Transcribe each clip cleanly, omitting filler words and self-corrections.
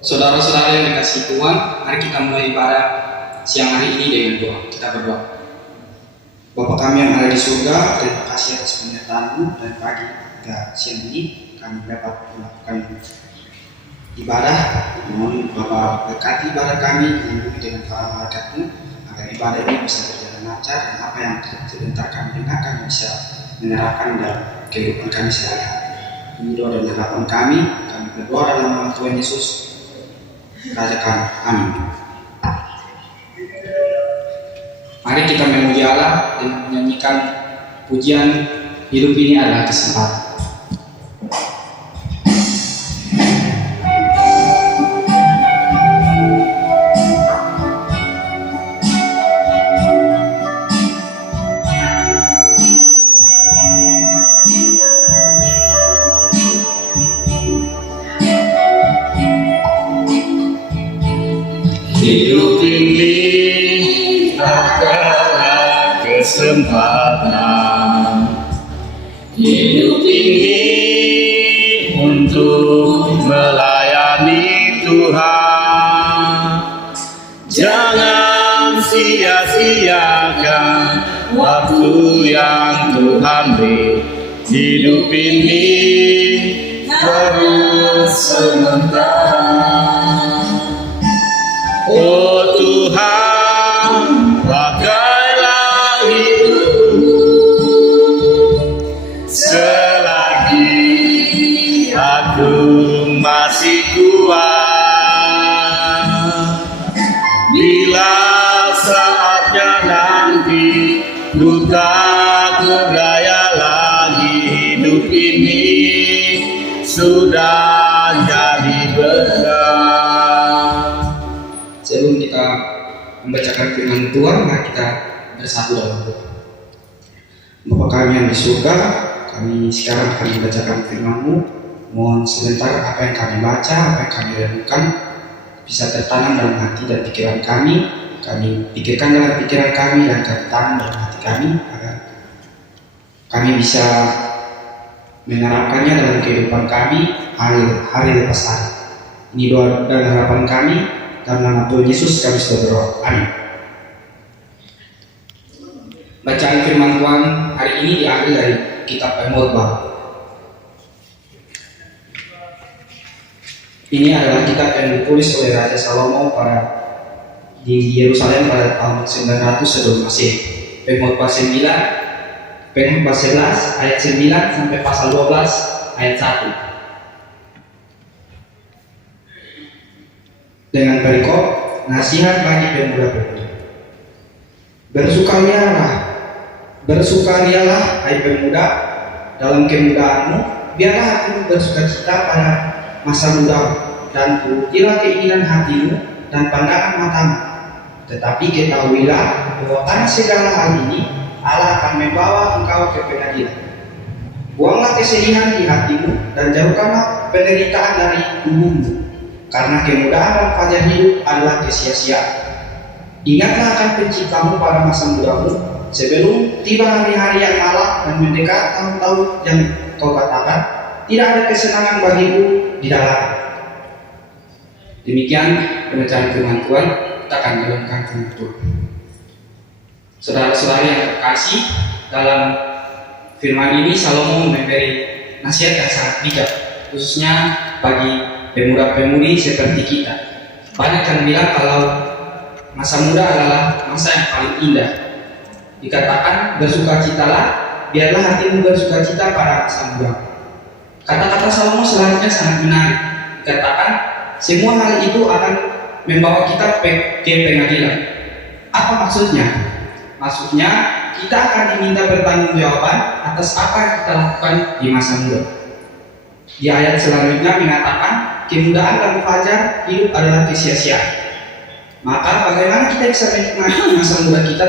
Saudara-saudara yang dikasihi Tuhan, mari kita mulai ibadah siang hari ini dengan doa. Kita berdoa. Bapa kami yang ada di surga, terima kasih atas penyertaan-Mu dari pagi hingga siang ini kami dapat melakukan ibadah. Mohon Bapa berkati ibadah kami, dilindungi dengan para malaikat-Mu agar ibadah ini bisa berjalan lancar dan apa yang sebentar kami dengarkan bisa menerapkan dalam kehidupan kami sehari-hari. Ini doa dan harapan kami berdoa dalam nama Tuhan Yesus Raja kami. Amin. Mari kita memuji Allah dan menyanyikan pujian hidup ini adalah kesempatan. Hidup ini adalah kesempatan. Hidup ini untuk melayani Tuhan. Jangan sia-siakan waktu yang Tuhan beri. Hidup ini harus sementara. Oh Tuhan, pakailah hidupku selagi aku masih kuat. Bila saatnya nanti ku tak berdaya lagi, hidup ini sudah jadi berkah. Sebelum kita membacakan firman Tuhan, mari kita bersatu dalam doa. Bapa kami yang di surga, kami sekarang akan membacakan firman-Mu. Mohon sebentar apa yang kami baca, apa yang kami renungkan bisa tertanam dalam hati dan pikiran kami. Kami pikirkan dalam pikiran kami dan kami tanam dalam hati kami agar kami bisa menerapkannya dalam kehidupan kami hari lepas hari. Ini doa dan harapan kami. Dalam nama Tuhan Yesus kami sudah berdoa. Amin. Bacaan firman Tuhan hari ini diambil dari kitab Pengkhotbah. Ini adalah kitab yang ditulis oleh Raja Salomo di Yerusalem pada tahun 900 sebelum Masehi. Pengkhotbah 9, Pengkhotbah 11 ayat 9 sampai pasal 12 ayat 1. Dengan perikop nasihat bagi pemuda-pemuda. Bersukarialah hai pemuda dalam kemudaanmu, biarlah hatimu bersukacita pada masa mudamu, dan turutilah keinginan hatimu dan pandangan matamu. Tetapi ketahuilah bahwa karena segala hal ini Allah akan membawa engkau ke pengadilan. Buanglah kesedihan di hatimu dan jauhkanlah penderitaan dari tubuhmu, karena kemudahan dan fajar hidup adalah kesia-siaan. Ingatlah akan penciptamu pada masa mudamu, sebelum tiba hari-hari yang malang dan mendekat tahun-tahun yang kau katakan, tidak ada kesenangan bagimu di dalam. Demikian pembacaan firman Tuhan. Kita akan merenungkan firman Tuhan. Saudara-saudari yang terkasih, dalam firman ini Salomo memberi nasihat yang sangat bijak, khususnya bagi pemuda-pemudi seperti kita. Banyak yang bilang kalau masa muda adalah masa yang paling indah. Dikatakan bersukacitalah, biarlah hatimu bersukacita pada masa muda. Kata-kata Salomo selanjutnya sangat menarik. Dikatakan semua hal itu akan membawa kita ke pengadilan. Apa maksudnya? Maksudnya kita akan diminta bertanggungjawaban atas apa yang kita lakukan di masa muda. Di ayat selanjutnya mengatakan kemudahan dan fajar hidup adalah kesia-siaan. Maka bagaimana kita bisa menikmati masa muda kita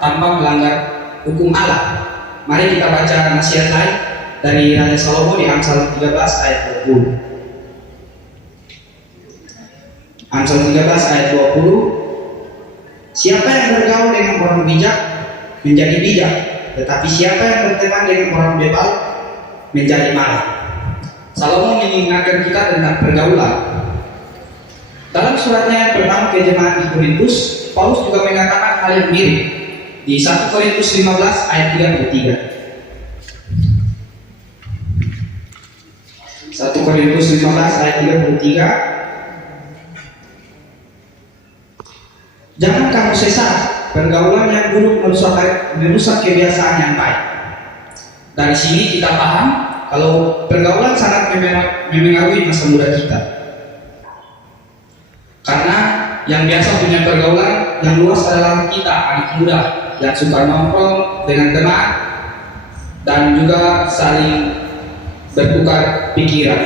tanpa melanggar hukum Allah? Mari kita baca nasihat lain dari Raja Salomo di Amsal 13 ayat 20. Amsal 13 ayat 20. Siapa yang bergaul dengan orang bijak menjadi bijak, tetapi siapa yang berteman dengan orang bebal menjadi malang. Salomo mengingatkan kita tentang pergaulan. suratnya yang pertama ke jemaat di Korintus, Paulus juga mengatakan hal yang mirip di 1 Korintus 15 ayat 33. 1 Korintus 15 ayat 33. Jangan kamu sesat, pergaulan yang buruk merusak kebiasaan yang baik. Dari sini kita paham kalau pergaulan sangat memengaruhi masa muda kita. Karena yang biasa punya pergaulan yang luas adalah kita, anak muda, yang suka nongkrong dengan teman dan juga saling bertukar pikiran.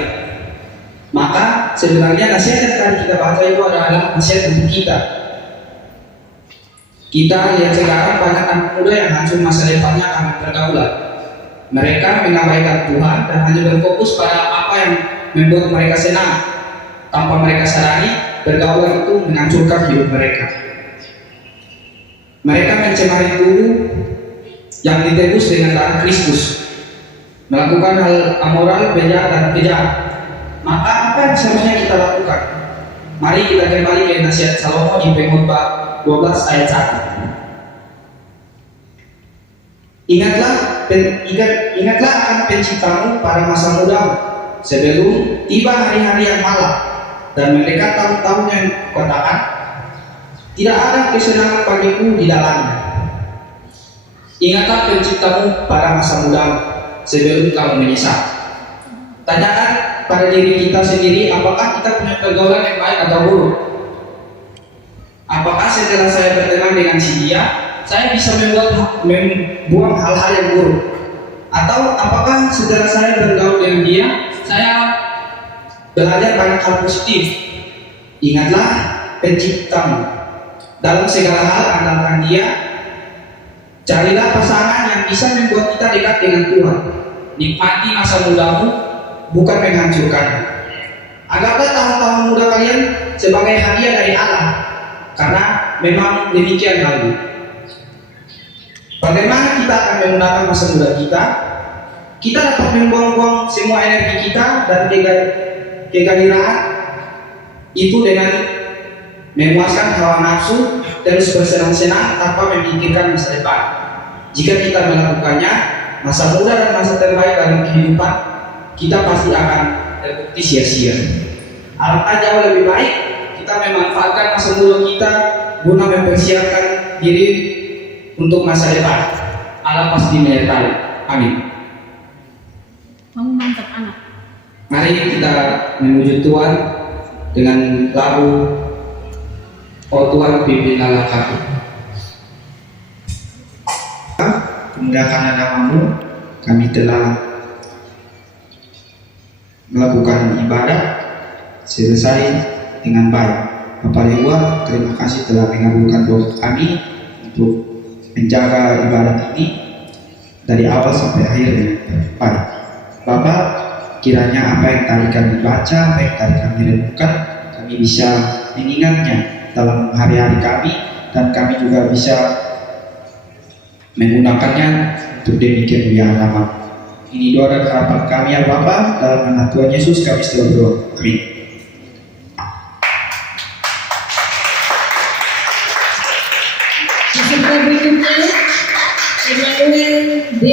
Maka sebenarnya nasihat yang tadi kita baca itu adalah nasihat untuk kita. Kita lihat sekarang banyak anak muda yang hancur masa depannya karena pergaulan. Mereka mengabaikan Tuhan dan hanya berfokus pada apa yang membuat mereka senang. Tanpa mereka sadari, pergaulan itu menghancurkan hidup mereka. Mereka mencemari tubuh yang ditebus dengan darah Kristus, melakukan hal amoral, bejat dan kejam. Maka apa yang seharusnya kita lakukan? Mari kita kembali ke nasihat Salomo di Pengkhotbah 12 ayat 1. Ingatlah akan penciptamu pada masa mudamu, sebelum tiba hari-hari yang malam dan mereka tahun-tahun yang katakan, tidak ada kesenangan bagiku di dalamnya. Ingatlah penciptamu pada masa mudamu, sebelum kamu menyesal. Tanyakan pada diri kita sendiri, apakah kita punya pergaulan yang baik atau buruk? Apakah setelah saya berteman dengan si dia, saya bisa membuang hal-hal yang buruk? Atau apakah setelah saya bergaul dengan dia, saya belajar banyak hal positif? Ingatlah penciptamu. Dalam segala hal andalkan dia. Carilah pasangan yang bisa membuat kita dekat dengan Tuhan. Nikmati masa mudamu, bukan menghancurkannya. Anggaplah tahun-tahun muda kalian sebagai hadiah dari Allah, karena memang demikian halnya. Bagaimana kita akan menggunakan masa muda kita? Kita dapat membuang-buang semua energi kita dan kegembiraan itu dengan memuaskan hawa nafsu, terus bersenang-senang tanpa memikirkan masa depan. Jika kita melakukannya, masa muda dan masa terbaik dalam kehidupan kita pasti akan terbukti sia-sia. Alangkah jauh lebih baik kita memanfaatkan masa muda kita guna mempersiapkan diri untuk masa depan. Allah pasti menyertai. Amin. Kamu mantap anak. Mari kita memuji Tuhan dengan lagu Oh Tuhan pimpinlah kami. Mudahkanlah namamu, kami telah melakukan ibadah selesai dengan baik. Bapak Dewa, terima kasih telah mengabulkan doa kami untuk menjaga ibadah ini dari awal sampai akhir dengan baik. Bapak, kiranya apa yang tadi kami baca, apa yang tadi kami renungkan, kami bisa mengingatnya dalam hari-hari kami, dan kami juga bisa menggunakannya untuk demikian kemuliaan nama. Ini doa dan harapan kami ya Bapa, dalam nama Tuhan Yesus kami setelah berdoa. Amin. Peserta berikutnya Emmanuel D.